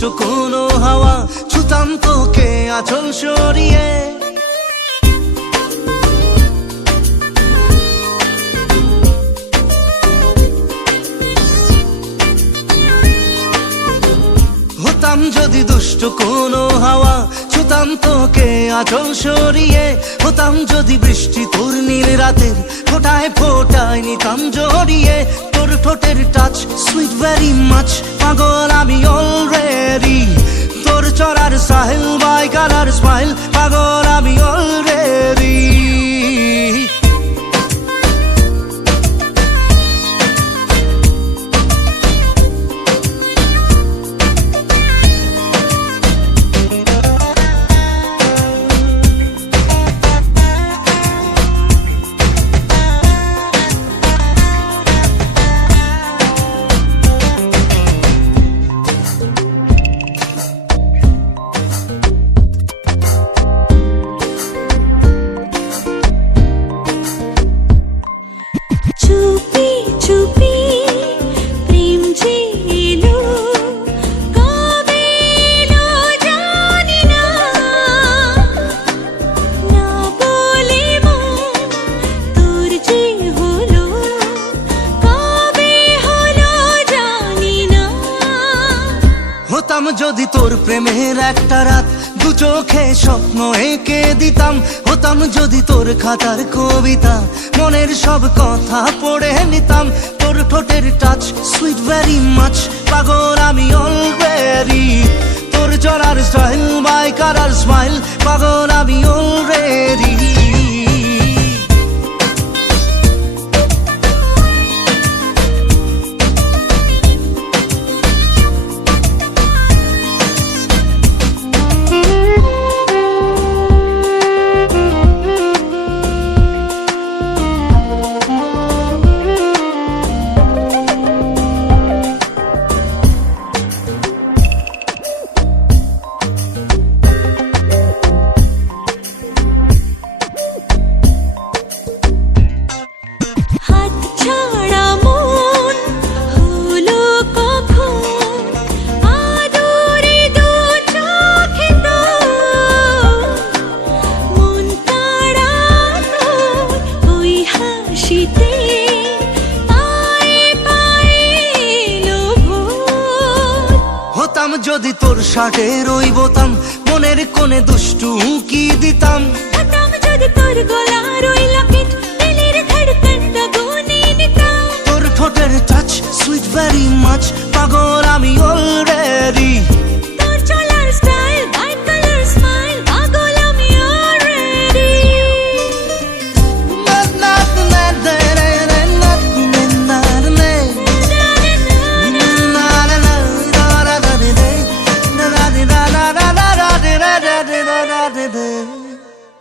দুষ্ট কোনো হাওয়া, ছুতাম তোকে আঁচল সরিয়ে। হতাম যদি দুষ্ট কোনো হাওয়া, ছুতাম তোকে আঁচল সরিয়ে। হতাম যদি বৃষ্টি তোর নীল রাতের ফোটায় ফোটায় নিতাম জড়িয়ে। তোর ঠোঁটের টাচ সুইট ভেরি মাচ, পাগল আমি অলরেডি। তোর চড়ার স্টাইল বাই কালার স্মাইল, পাগল আমি অলরেডি। হতাম যদি তোর প্রেমের একটা রাত, দু চোখে স্বপ্ন এঁকে দিতাম। হতাম যদি তোর খাতার কবিতা, মনের সব কথা পড়ে নিতাম। তোর ঠোঁটের টাচ সুইট ভেরি মাচ, পাগল আমি অলরেডি। তোর চড়ার স্টাইল বাই কালার স্মাইল, পাগল আমি অলরেডি। হতাম যদি তোর শার্টের ওই বোতাম, মনের কোণে দুষ্টু উকি দিতাম। হতাম যদি তোর গলার ওই লকেট, দিলের ধড়কনটা গুনে নিতাম। তোর ঠোঁটের টাচ সুইট ভেরি মাচ, পাগল আমি অলরেডি।